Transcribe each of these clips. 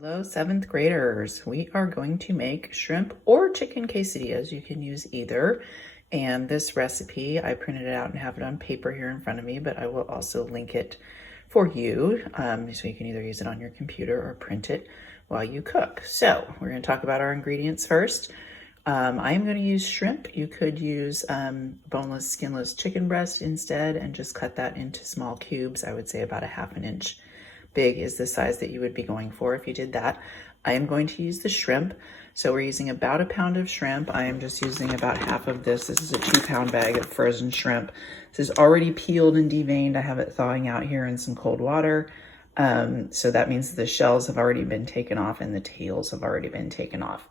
Hello, seventh graders. We are going to make shrimp or chicken quesadillas. You can use either. And this recipe, I printed it out and have it on paper here in front of me, but I will also link it for you. So you can either use it on your computer or print it while you cook. So we're going to talk about our ingredients first. I am going to use shrimp. You could use boneless, skinless chicken breast instead and just cut that into small cubes. I would say about a ½ inch big is the size that you would be going for if you did that. I am going to use the shrimp. So we're using about 1 pound of shrimp. I am just using about half of this. This is a 2-pound bag of frozen shrimp. This is already peeled and deveined. I have it thawing out here in some cold water. So that means the shells have already been taken off and the tails have already been taken off.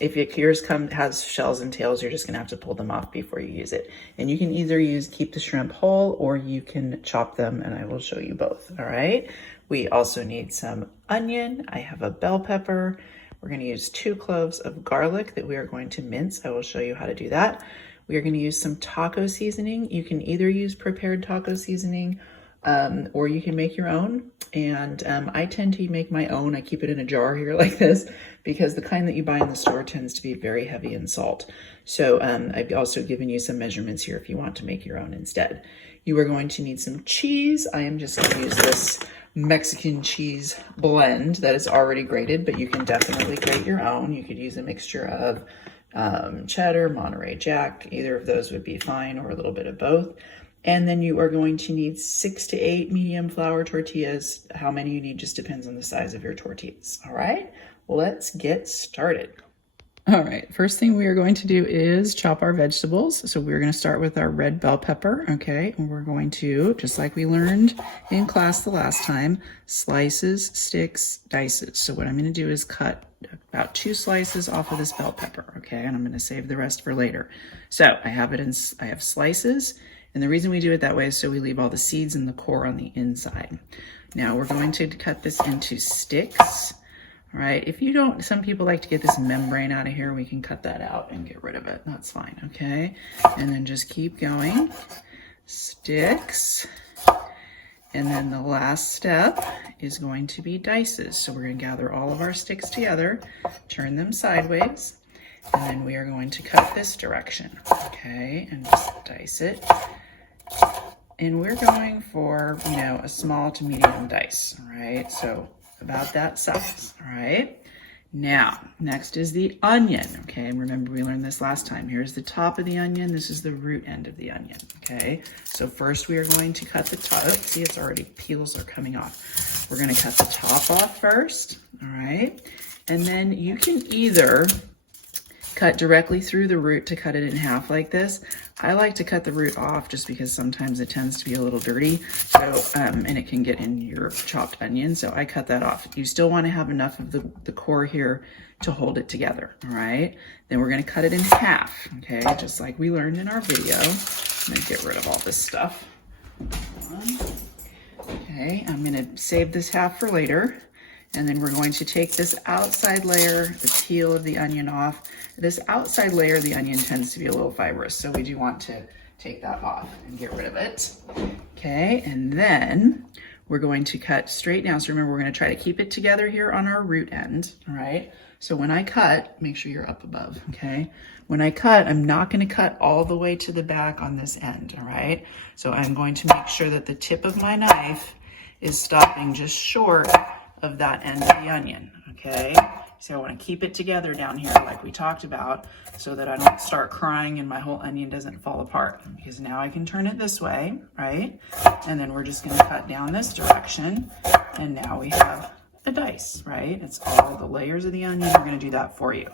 If yours has shells and tails, you're just gonna have to pull them off before you use it. And you can either keep the shrimp whole or you can chop them, and I will show you both, all right? We also need some onion. I have a bell pepper. We're gonna use 2 cloves of garlic that we are going to mince. I will show you how to do that. We are gonna use some taco seasoning. You can either use prepared taco seasoning or you can make your own. And I tend to make my own. I keep it in a jar here like this because the kind that you buy in the store tends to be very heavy in salt. So I've also given you some measurements here if you want to make your own instead. You are going to need some cheese. I am just going to use this Mexican cheese blend that is already grated, but you can definitely grate your own. You could use a mixture of cheddar, Monterey Jack. Either of those would be fine, or a little bit of both. And then you are going to need 6 to 8 medium flour tortillas. How many you need just depends on the size of your tortillas. All right, let's get started. All right, first thing we are going to do is chop our vegetables. So we're going to start with our red bell pepper, okay? And we're going to, just like we learned in class the last time, slices, sticks, dices. So what I'm going to do is cut about 2 slices off of this bell pepper, okay? And I'm going to save the rest for later. So I have slices. And the reason we do it that way is so we leave all the seeds and the core on the inside. Now we're going to cut this into sticks. All right, if you don't, some people like to get this membrane out of here. We can cut that out and get rid of it. That's fine, okay? And then just keep going. Sticks. And then the last step is going to be dices. So we're gonna gather all of our sticks together, turn them sideways, and then we are going to cut this direction, okay? And just dice it. And we're going for, a small to medium dice, all right? So about that size, all right? Now, next is the onion, okay? And remember, we learned this last time. Here's the top of the onion. This is the root end of the onion, okay? So first we are going to cut the top. See, it's already, peels are coming off. We're gonna cut the top off first, all right? And then you can either cut directly through the root to cut it in half like this. I like to cut the root off just because sometimes it tends to be a little dirty, so and it can get in your chopped onion, so I cut that off. You still want to have enough of the core here to hold it together, all right? Then we're going to cut it in half, okay, just like we learned in our video. I'm going to get rid of all this stuff. Okay, I'm going to save this half for later. And then we're going to take this outside layer, the peel of the onion off. This outside layer of the onion tends to be a little fibrous, so we do want to take that off and get rid of it. Okay, and then we're going to cut straight down. So remember, we're going to try to keep it together here on our root end, all right? So when I cut, make sure you're up above, okay? When I cut, I'm not going to cut all the way to the back on this end, all right? So I'm going to make sure that the tip of my knife is stopping just short of that end of the onion, okay? So I want to keep it together down here like we talked about so that I don't start crying and my whole onion doesn't fall apart, because now I can turn it this way, right? And then we're just going to cut down this direction, and now we have a dice, right? It's all the layers of the onion. We're going to do that for you.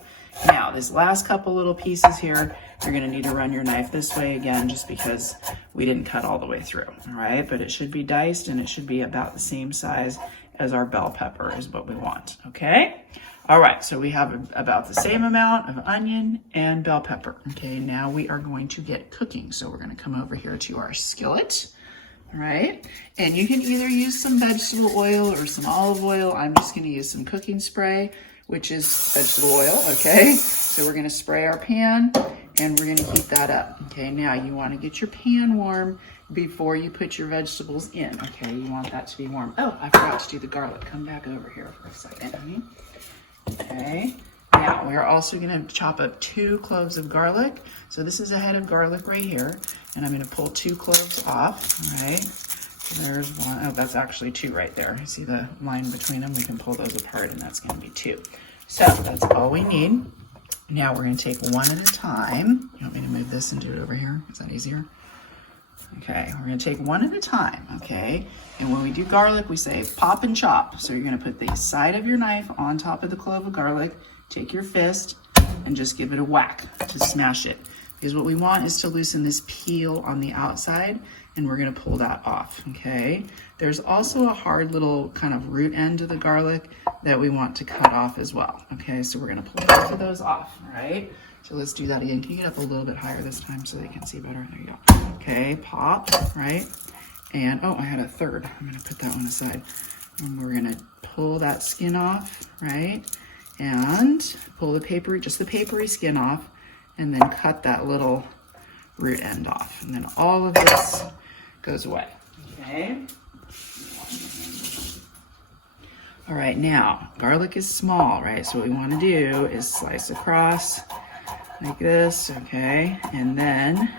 Now, this last couple little pieces here, you're going to need to run your knife this way again, just because we didn't cut all the way through, all right? But it should be diced, and it should be about the same size as our bell pepper is what we want, okay? All right, so we have about the same amount of onion and bell pepper. Okay, now we are going to get cooking. So we're gonna come over here to our skillet, all right? And you can either use some vegetable oil or some olive oil. I'm just gonna use some cooking spray, which is vegetable oil, okay? So we're gonna spray our pan, and we're gonna heat that up. Okay, now you wanna get your pan warm before you put your vegetables in. Okay, you want that to be warm. Oh, I forgot to do the garlic. Come back over here for a second, honey. Okay, now we're also gonna chop up 2 cloves of garlic. So this is a head of garlic right here, and I'm gonna pull 2 cloves off, all right? There's 1, oh, that's actually 2 right there. See the line between them? We can pull those apart, and that's gonna be 2. So that's all we need. Now we're gonna take one at a time. You want me to move this and do it over here? Is that easier? Okay, we're gonna take one at a time, okay? And when we do garlic, we say pop and chop. So you're gonna put the side of your knife on top of the clove of garlic, take your fist, and just give it a whack to smash it. Because what we want is to loosen this peel on the outside, and we're gonna pull that off, okay? There's also a hard little kind of root end to the garlic that we want to cut off as well, okay? So we're gonna pull both of those off, all right? So let's do that again. Can you get up a little bit higher this time so they can see better? There you go. Okay, pop, right? And, oh, I had a third. I'm gonna put that one aside. And we're gonna pull that skin off, right? And pull the papery, just the papery skin off, and then cut that little root end off. And then all of this goes away, okay? All right, now, garlic is small, right? So what we wanna do is slice across like this, okay? And then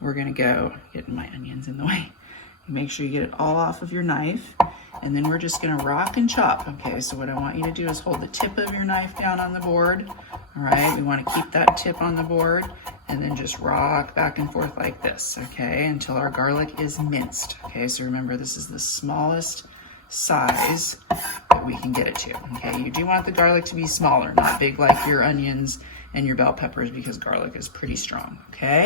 we're gonna go, getting my onions in the way. Make sure you get it all off of your knife. And then we're just gonna rock and chop, okay? So what I want you to do is hold the tip of your knife down on the board, all right? We wanna keep that tip on the board and then just rock back and forth like this, okay? Until our garlic is minced, okay? So remember, this is the smallest size that we can get it to, okay? You do want the garlic to be smaller, not big like your onions and your bell peppers, because garlic is pretty strong, okay?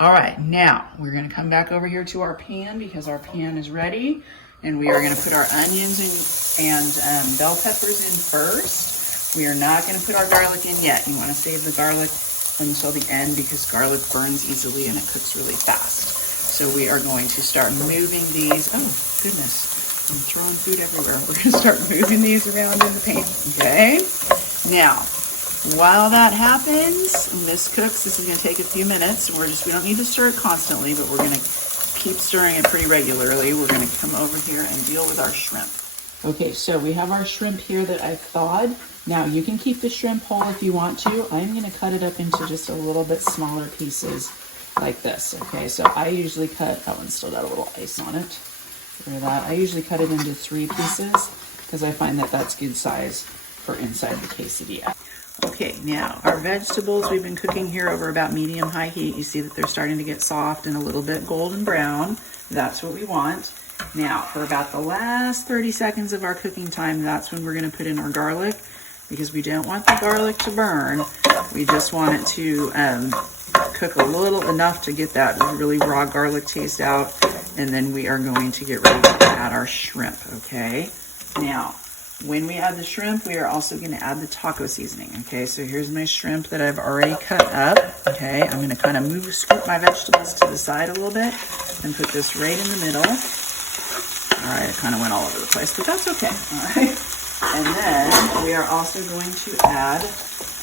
All right, now we're gonna come back over here to our pan because our pan is ready, and we are gonna put our onions and bell peppers in first. We are not gonna put our garlic in yet. You wanna save the garlic until the end because garlic burns easily and it cooks really fast. So we are going to start moving these, oh goodness, I'm throwing food everywhere. We're gonna start moving these around in the pan, okay? Now, while that happens and this cooks, this is gonna take a few minutes. We don't need to stir it constantly, but we're gonna keep stirring it pretty regularly. We're gonna come over here and deal with our shrimp. Okay, so we have our shrimp here that I've thawed. Now you can keep the shrimp whole if you want to. I'm gonna cut it up into just a little bit smaller pieces like this, okay? So I usually cut, that one's still got a little ice on it. Look at that. I usually cut it into 3 pieces because I find that that's good size for inside the quesadilla. Okay, now our vegetables we've been cooking here over about medium-high heat. You see that they're starting to get soft and a little bit golden brown. That's what we want. Now, for about the last 30 seconds of our cooking time, that's when we're gonna put in our garlic because we don't want the garlic to burn. We just want it to cook a little enough to get that really raw garlic taste out. And then we are going to get ready to add our shrimp, okay? Now, when we add the shrimp, we are also gonna add the taco seasoning, okay? So here's my shrimp that I've already cut up, okay? I'm gonna kind of scoop my vegetables to the side a little bit and put this right in the middle. All right, it kind of went all over the place, but that's okay, all right? And then we are also going to add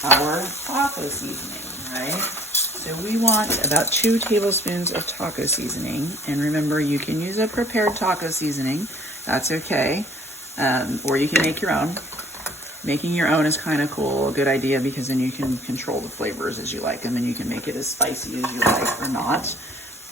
our taco seasoning, all right? So we want about 2 tablespoons of taco seasoning. And remember, you can use a prepared taco seasoning, that's okay. Or you can make your own. Making your own is kind of cool, a good idea, because then you can control the flavors as you like them and you can make it as spicy as you like or not.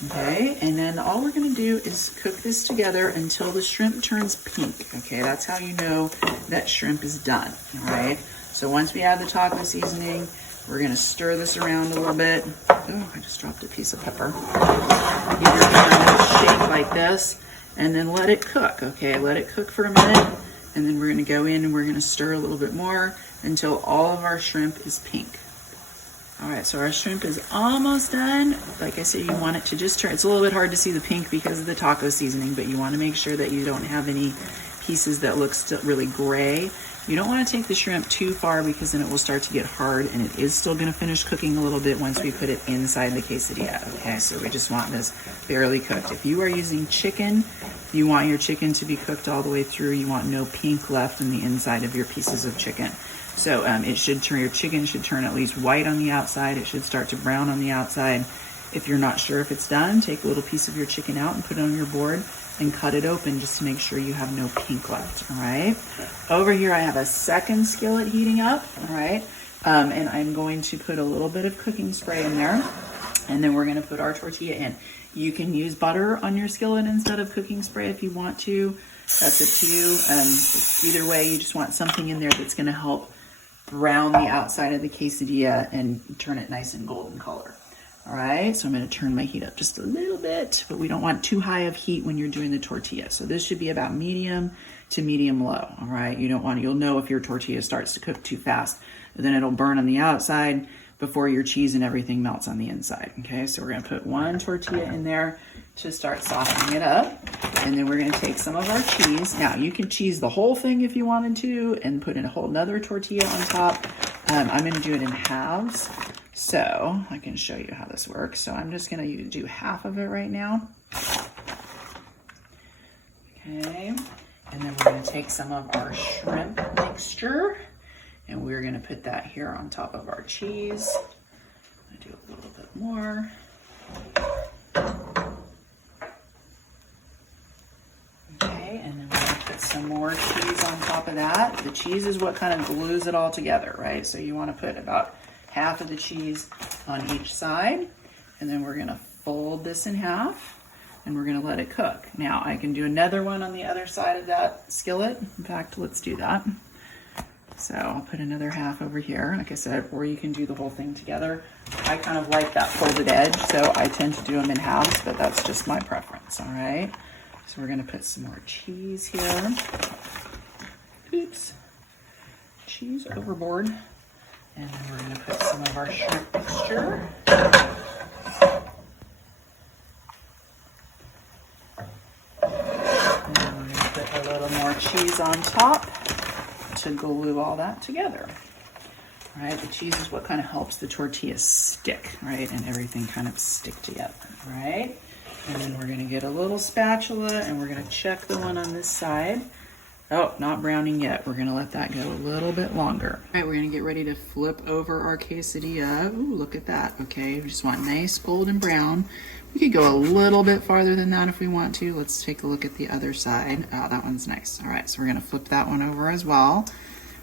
Okay, and then all we're gonna do is cook this together until the shrimp turns pink. Okay, that's how you know that shrimp is done, all right? So once we add the taco seasoning, we're gonna stir this around a little bit. Oh, I just dropped a piece of pepper. Give your pan a shake like this, and then let it cook, okay? Let it cook for a minute, and then we're gonna go in and we're gonna stir a little bit more until all of our shrimp is pink. All right, so our shrimp is almost done. Like I said, you want it to just turn. It's a little bit hard to see the pink because of the taco seasoning, but you wanna make sure that you don't have any pieces that look still really gray. You don't want to take the shrimp too far because then it will start to get hard, and it is still going to finish cooking a little bit once we put it inside the quesadilla. Okay, so we just want this barely cooked. If you are using chicken, you want your chicken to be cooked all the way through. You want no pink left in the inside of your pieces of chicken. So it should turn, your chicken should turn at least white on the outside. It should start to brown on the outside. If you're not sure if it's done, take a little piece of your chicken out and put it on your board and cut it open just to make sure you have no pink left, all right? Over here, I have a second skillet heating up, all right? And I'm going to put a little bit of cooking spray in there, and then we're gonna put our tortilla in. You can use butter on your skillet instead of cooking spray if you want to. That's up to you. Either way, you just want something in there that's gonna help brown the outside of the quesadilla and turn it nice and golden color. All right, so I'm gonna turn my heat up just a little bit, but we don't want too high of heat when you're doing the tortilla. So this should be about medium to medium low, all right? You don't want, you'll know if your tortilla starts to cook too fast, but then it'll burn on the outside before your cheese and everything melts on the inside, okay? So we're gonna put one tortilla in there to start softening it up, and then we're gonna take some of our cheese. Now, you can cheese the whole thing if you wanted to and put in a whole nother tortilla on top. I'm gonna do it in halves, so I can show you how this works. So I'm just gonna do half of it right now. Okay, and then we're gonna take some of our shrimp mixture and we're gonna put that here on top of our cheese. I do a little bit more. Okay, and then we're gonna put some more cheese on top of that. The cheese is what kind of glues it all together, right? So you wanna put about half of the cheese on each side, and then we're gonna fold this in half and we're gonna let it cook. Now I can do another one on the other side of that skillet. In fact, let's do that. So I'll put another half over here, like I said, or you can do the whole thing together. I kind of like that folded edge, so I tend to do them in halves, but that's just my preference, all right? So we're gonna put some more cheese here. Oops, cheese overboard. And then we're gonna put some of our shrimp mixture. And then we're gonna put a little more cheese on top to glue all that together. All right, the cheese is what kind of helps the tortilla stick, right? And everything kind of stick together, right? And then we're gonna get a little spatula and we're gonna check the one on this side. Oh, not browning yet. We're gonna let that go a little bit longer. All right, we're gonna get ready to flip over our quesadilla. Ooh, look at that, okay? We just want nice golden brown. We could go a little bit farther than that if we want to. Let's take a look at the other side. Oh, that one's nice. All right, so we're gonna flip that one over as well.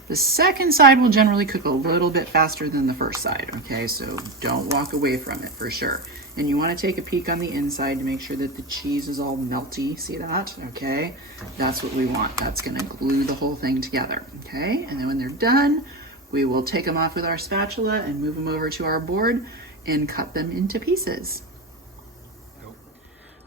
The second side will generally cook a little bit faster than the first side, okay? So don't walk away from it for sure. And you wanna take a peek on the inside to make sure that the cheese is all melty. See that, okay? That's what we want. That's gonna glue the whole thing together, okay? And then when they're done, we will take them off with our spatula and move them over to our board and cut them into pieces.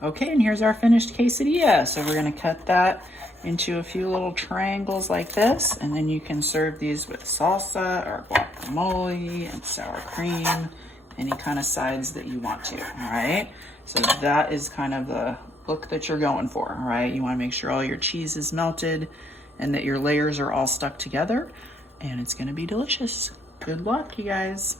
Okay, and here's our finished quesadilla. So we're gonna cut that into a few little triangles like this, and then you can serve these with salsa or guacamole and sour cream, any kind of sides that you want to, all right? So that is kind of the look that you're going for, all right? You wanna make sure all your cheese is melted and that your layers are all stuck together, and it's gonna be delicious. Good luck, you guys.